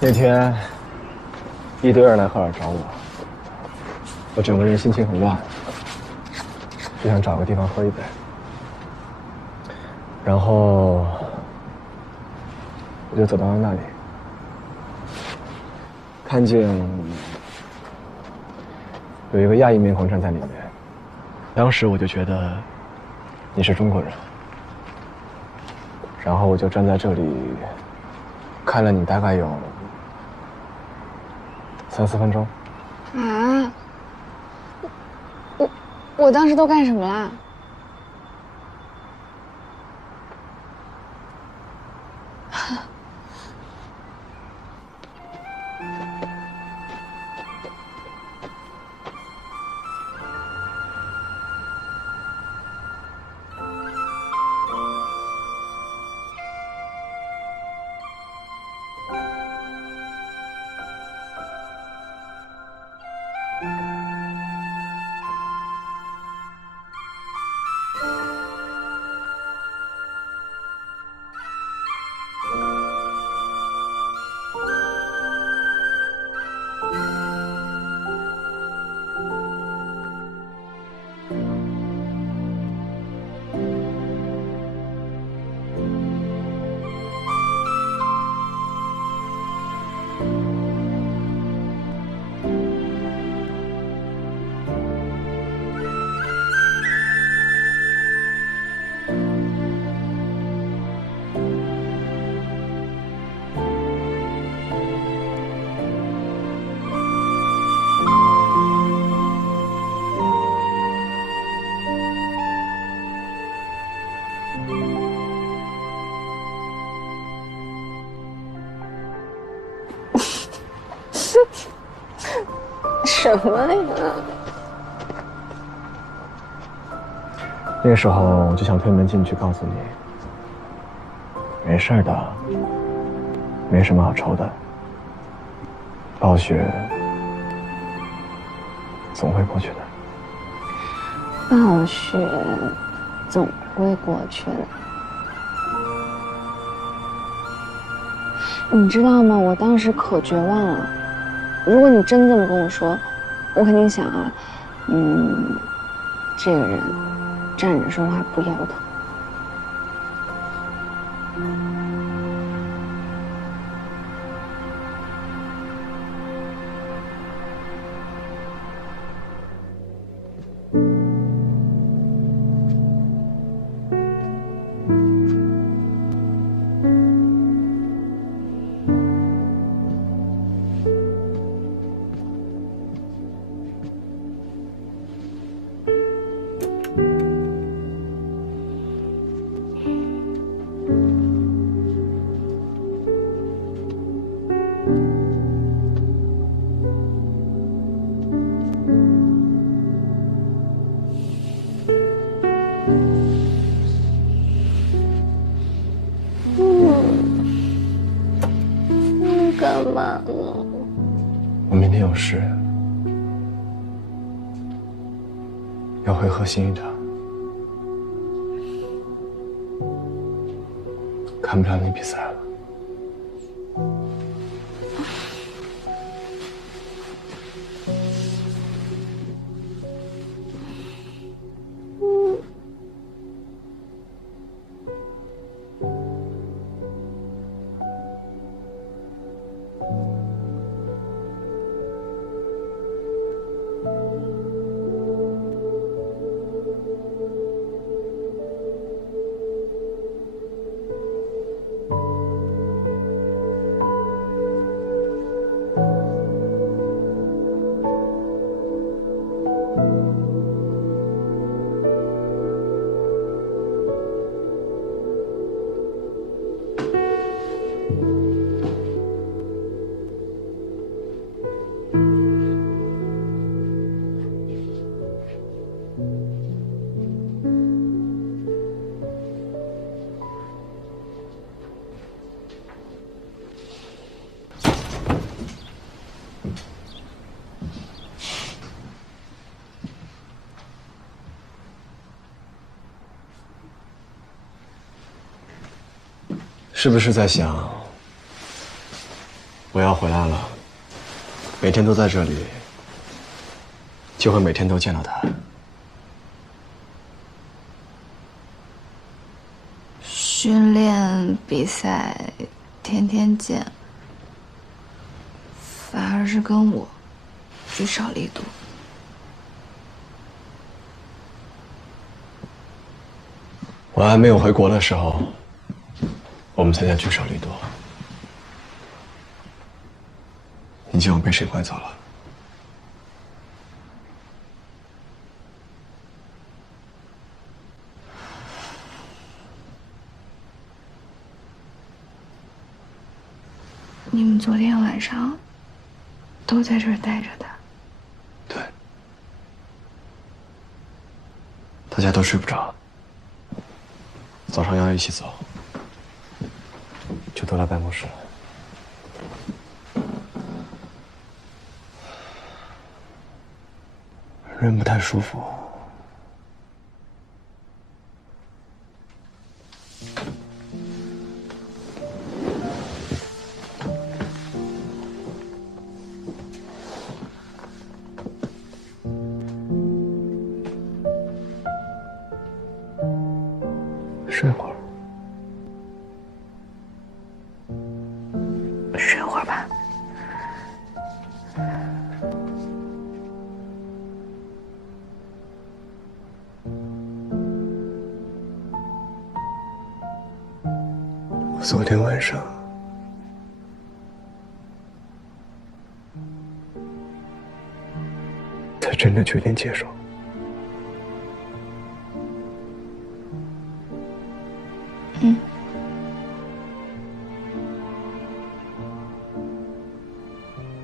那天，一堆人来赫尔找我，我整个人心情很乱，只想找个地方喝一杯。然后，我就走到了那里，看见有一个亚裔面孔站在里面。当时我就觉得你是中国人，然后我就站在这里看了你大概有3、4分钟。啊！我当时都干什么啦？什么呀？那个时候我就想推门进去，告诉你，没事的，没什么好愁的，暴雪总会过去的。暴雪总会过去的。你知道吗？我当时可绝望了。如果你真这么跟我说，我肯定想啊，这个人站着说话不腰疼。干嘛呢？我明天有事，要回鹤兴一场，看不了你比赛了。是不是在想，我要回来了，每天都在这里，就会每天都见到他。训练比赛，天天见，反而是跟我聚少离多。我还没有回国的时候，我们才叫聚少离多。你今晚被谁拐走了？你们昨天晚上都在这儿待着的？对，大家都睡不着，早上要一起走，就都来办公室了。人不太舒服。睡会儿。睡会儿吧。我昨天晚上才真的决定接受。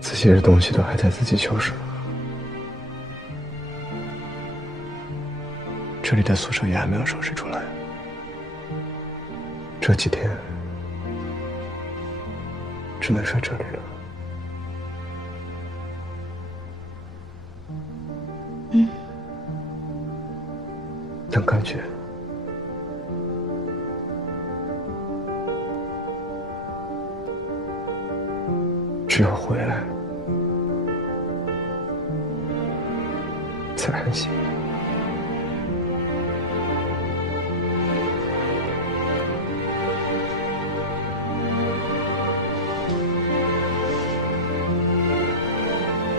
自己的东西都还在自己收拾，这里的宿舍也还没有收拾出来。这几天只能睡这里了。但感觉只有回来才安心。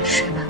睡吧。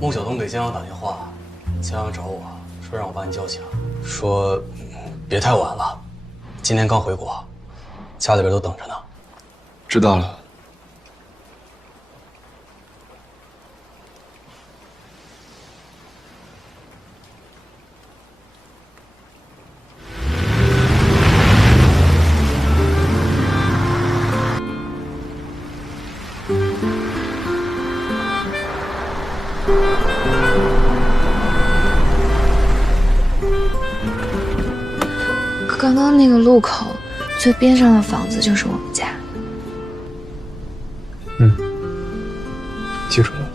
孟小冬给江阳打电话，江阳找我说让我把你叫醒，说别太晚了，今天刚回国，家里边都等着呢。知道了。刚刚那个路口最边上的房子就是我们家。记住了。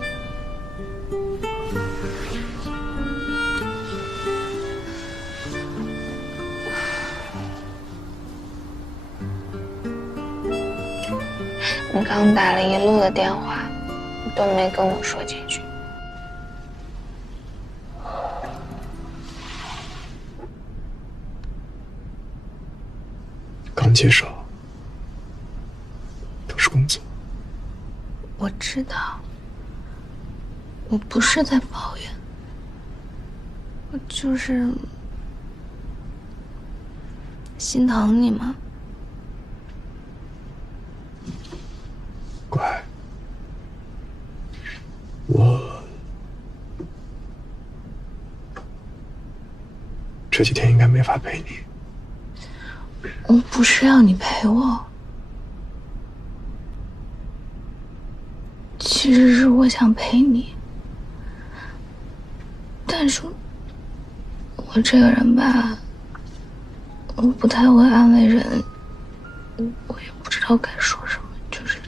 你刚打了一路的电话，你都没跟我说几句。刚接手，都是工作。我知道，我不是在抱怨，我就是心疼你嘛。乖，我这几天应该没法陪你。我不是要你陪我，其实是我想陪你，但是我这个人吧，我不太会安慰人，我也不知道该说什么，就是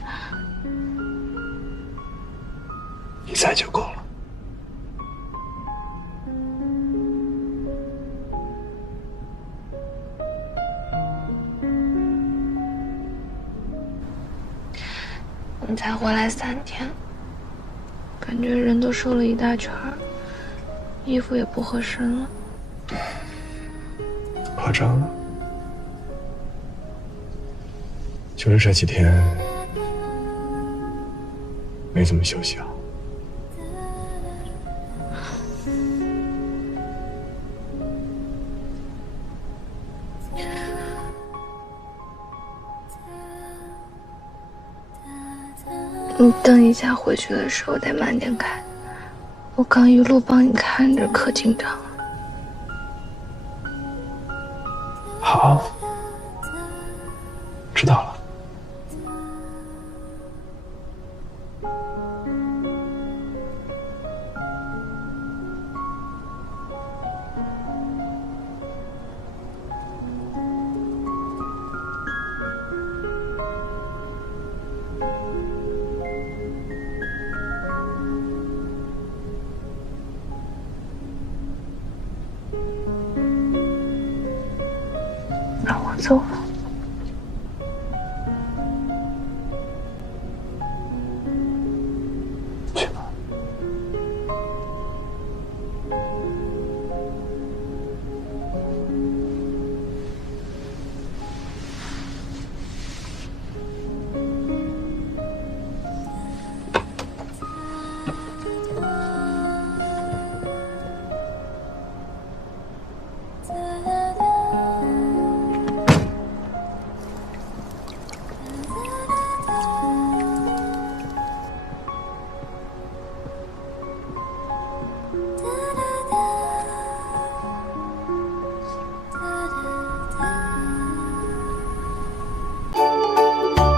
你在就够了。你才回来3天，感觉人都瘦了一大圈儿，衣服也不合身了。夸张了，就是这几天没怎么休息啊。你等一下回去的时候得慢点开，我刚一路帮你看着，可紧张了。好，知道了。那我走了。